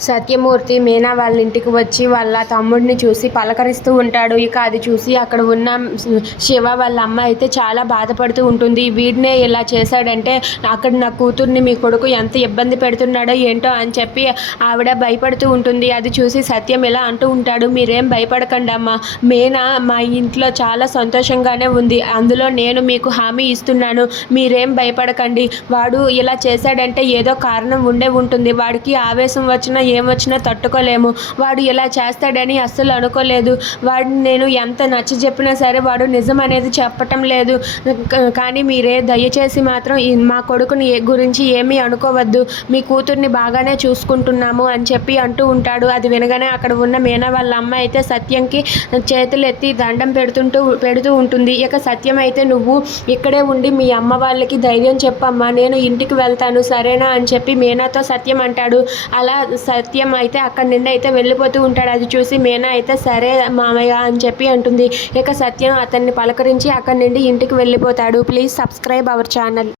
సత్యమూర్తి మీనా వాళ్ళ ఇంటికి వచ్చి వాళ్ళ తమ్ముడిని చూసి పలకరిస్తూ ఉంటాడు. ఇక అది చూసి అక్కడ ఉన్న శివ వాళ్ళ అమ్మ అయితే చాలా బాధపడుతూ ఉంటుంది. వీడినే ఇలా చేశాడంటే అక్కడ నా కూతుర్ని మీ కొడుకు ఎంత ఇబ్బంది పెడుతున్నాడో ఏంటో అని చెప్పి ఆవిడ భయపడుతూ ఉంటుంది. అది చూసి సత్యం ఇలా అంటూ ఉంటాడు మీరేం భయపడకండి అమ్మ. మీనా మా ఇంట్లో చాలా సంతోషంగానే ఉంది. అందులో నేను మీకు హామీ ఇస్తున్నాను. మీరేం భయపడకండి. వాడు ఇలా చేశాడంటే ఏదో కారణం ఉండే ఉంటుంది. వాడికి ఆవేశం వచ్చినా ఏమొచ్చినా తట్టుకోలేము. వాడు ఇలా చేస్తాడని అస్సలు అనుకోలేదు. వాడిని నేను ఎంత నచ్చ చెప్పినా సరే వాడు నిజం అనేది చెప్పటం లేదు. కానీ మీరే దయచేసి మాత్రం మా కొడుకుని ఏ- గురించి ఏమీ అనుకోవద్దు. మీ కూతుర్ని బాగానే చూసుకుంటున్నాము అని చెప్పి అంటూ ఉంటాడు. అది వినగానే అక్కడ ఉన్న మీనా వాళ్ళ అమ్మ అయితే సత్యంకి చేతులు ఎత్తి దండం పెడుతుంటూ పెడుతూ ఉంటుంది. ఇక సత్యం అయితే నువ్వు ఇక్కడే ఉండి మీ అమ్మ వాళ్ళకి ధైర్యం చెప్పమ్మా. నేను ఇంటికి వెళ్తాను. సరేనా అని చెప్పి మీనాతో సత్యం అంటాడు. అలా సత్యం అయితే అక్కడి నుండి అయితే వెళ్ళిపోతూ ఉంటాడు. అది చూసి మీనా అయితే సరే మామయ్య అని చెప్పి అంటుంది. ఇక సత్యం అతన్ని పలకరించి అక్కడి నుండి ఇంటికి వెళ్ళిపోతాడు. Please subscribe our channel.